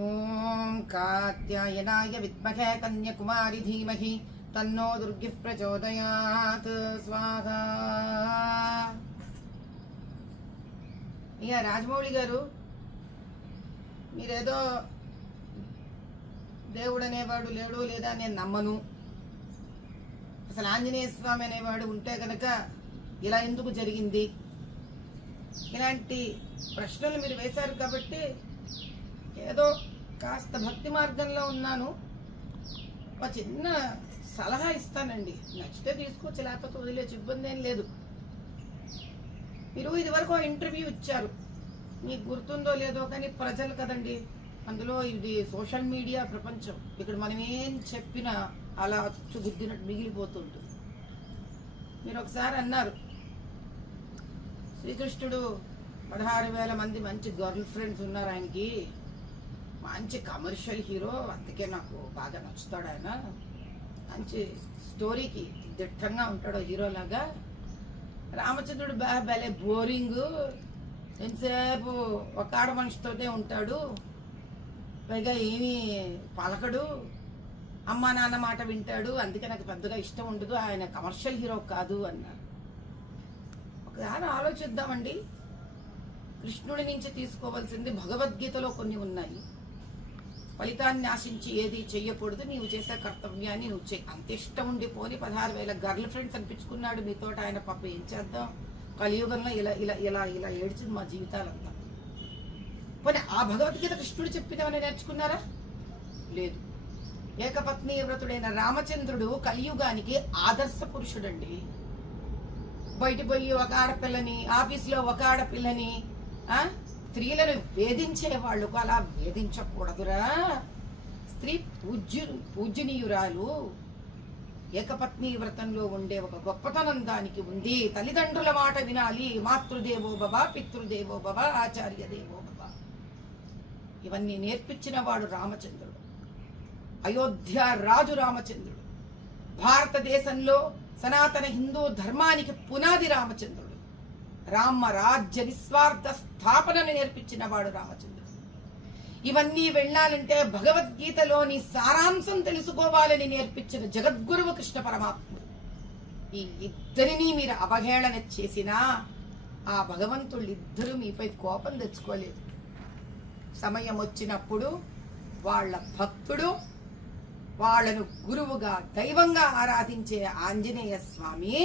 ఓం కాత్యాయనాయ విద్మహే కన్యాకుమారి ధీమహి తన్నో దుర్గిః ప్రచోదయాత్. స్వాహా. ఇక రాజమౌళి గారు, మీరేదో దేవుడు అనేవాడు లేడు లేదా నేను నమ్మను, అసలు ఆంజనేయ స్వామి అనేవాడు ఉంటే కనుక ఇలా ఎందుకు జరిగింది, ఇలాంటి ప్రశ్నలు మీరు వేశారు కాబట్టి ఏదో కాస్త భక్తి మార్గంలో ఉన్నాను, ఒక చిన్న సలహా ఇస్తానండి. నచ్చితే తీసుకోవచ్చు, లేకపోతే వదిలేచ్చు, ఇబ్బంది ఏం లేదు. మీరు ఇదివరకు ఇంటర్వ్యూ ఇచ్చారు, మీకు గుర్తుందో లేదో కానీ ప్రజలు కదండి, అందులో ఇది సోషల్ మీడియా ప్రపంచం, ఇక్కడ మనం ఏం చెప్పినా అలా అచ్చుగుద్దినట్టు మిగిలిపోతుంటుంది. మీరు ఒకసారి అన్నారు, శ్రీకృష్ణుడు 16,000 మంది మంచి గర్ల్ ఫ్రెండ్స్ ఉన్నారు ఆయనకి, మంచి కమర్షియల్ హీరో, అందుకే నాకు బాగా నచ్చుతాడు ఆయన, మంచి స్టోరీకి దిట్టంగా ఉంటాడు హీరోలాగా. రామచంద్రుడు భలే బోరింగ్, ఎంతసేపు ఒక ఆడ మనిషితోనే ఉంటాడు, పైగా ఏమీ పలకడు, అమ్మా నాన్న మాట వింటాడు, అందుకే నాకు పెద్దగా ఇష్టం ఉండదు, ఆయన కమర్షియల్ హీరో కాదు అన్నారు. ఒకసారి ఆలోచిద్దామండి. కృష్ణుడి నుంచి తీసుకోవాల్సింది భగవద్గీతలో కొన్ని ఉన్నాయి. ఫలితాన్ని ఆశించి ఏది చెయ్యకూడదు, నీవు చేసే కర్తవ్యాన్ని నువ్వు చెయ్యి. అంత ఇష్టం ఉండిపోని 16,000 గర్ల్ ఫ్రెండ్స్ అనిపించుకున్నాడు మీతో. ఆయన పాప ఏం చేద్దాం, కలియుగంలో ఇలా ఇలా ఇలా ఇలా ఏడ్చింది మా జీవితాలంతా. పోనీ ఆ భగవద్గీత కృష్ణుడు చెప్పినవని నేర్చుకున్నారా? లేదు. ఏకపత్ని వ్రతుడైన రామచంద్రుడు కలియుగానికి ఆదర్శ పురుషుడండి. బయట పోయి ఒక ఆడపిల్లని, ఆఫీసులో ఒక ఆడపిల్లని, స్త్రీలను వేధించే వాళ్లకు అలా వేధించకూడదురా. స్త్రీ పూజ్యనీయురాలు. ఏకపత్ని వ్రతంలో ఉండే ఒక గొప్పతనం దానికి ఉంది. తల్లిదండ్రుల మాట వినాలి. మాతృదేవో భవ, పితృదేవో భవ, ఆచార్య దేవో భవ. ఇవన్నీ నేర్పించిన వాడు రామచంద్రుడు. అయోధ్య రాజు రామచంద్రుడు. భారతదేశంలో సనాతన హిందూ ధర్మానికి పునాది రామచంద్రుడు. రామ రాజ్య నిస్వార్థ స్థాపనను నేర్పించిన వాడు రామచంద్రుడు. ఇవన్నీ వెళ్ళాలంటే భగవద్గీతలోని సారాంశం తెలుసుకోవాలని నేర్పించిన జగద్గురువు కృష్ణ పరమాత్ముడు. ఈ ఇద్దరినీ మీరు అవహేళన చేసినా ఆ భగవంతుళ్ళిద్దరూ మీపై కోపం తెచ్చుకోలేదు. సమయం వచ్చినప్పుడు వాళ్ళ భక్తుడు, వాళ్లను గురువుగా దైవంగా ఆరాధించే ఆంజనేయ స్వామి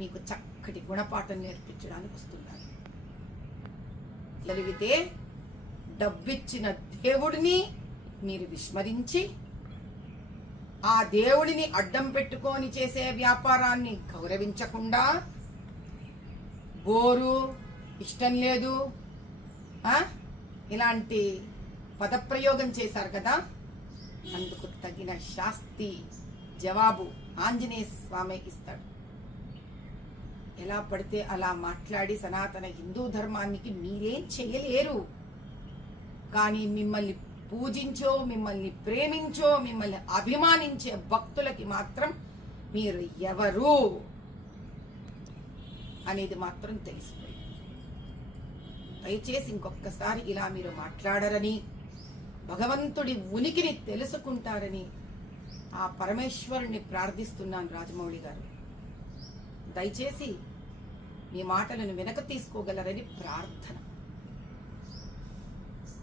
మీకు చక్కటి గుణపాఠం నేర్పించడానికి వస్తున్నారు. జరిగితే డబ్బిచ్చిన దేవుడిని మీరు విస్మరించి ఆ దేవుడిని అడ్డం పెట్టుకొని చేసే వ్యాపారాన్ని గౌరవించకుండా, బోరు, ఇష్టం లేదు, ఇలాంటి పదప్రయోగం చేశారు కదా, అందుకు తగిన శాస్తి జవాబు ఆంజనేయ స్వామి ఇస్తాడు. ఎలా పడితే అలా మాట్లాడి సనాతన హిందూ ధర్మానికి మీరేం చేయలేరు. కానీ మిమ్మల్ని పూజించో, మిమ్మల్ని ప్రేమించో, మిమ్మల్ని అభిమానించే భక్తులకి మాత్రం మీరు ఎవరు అనేది మాత్రం తెలిసిపోయింది. దయచేసి ఇంకొకసారి ఇలా మీరు మాట్లాడరని, భగవంతుడి ఉనికిని తెలుసుకుంటారని ఆ పరమేశ్వరుణ్ణి ప్రార్థిస్తున్నాను. రాజమౌళి గారు, దయచేసి మీ మాటలను వెనక తీసుకోగలరని ప్రార్థన.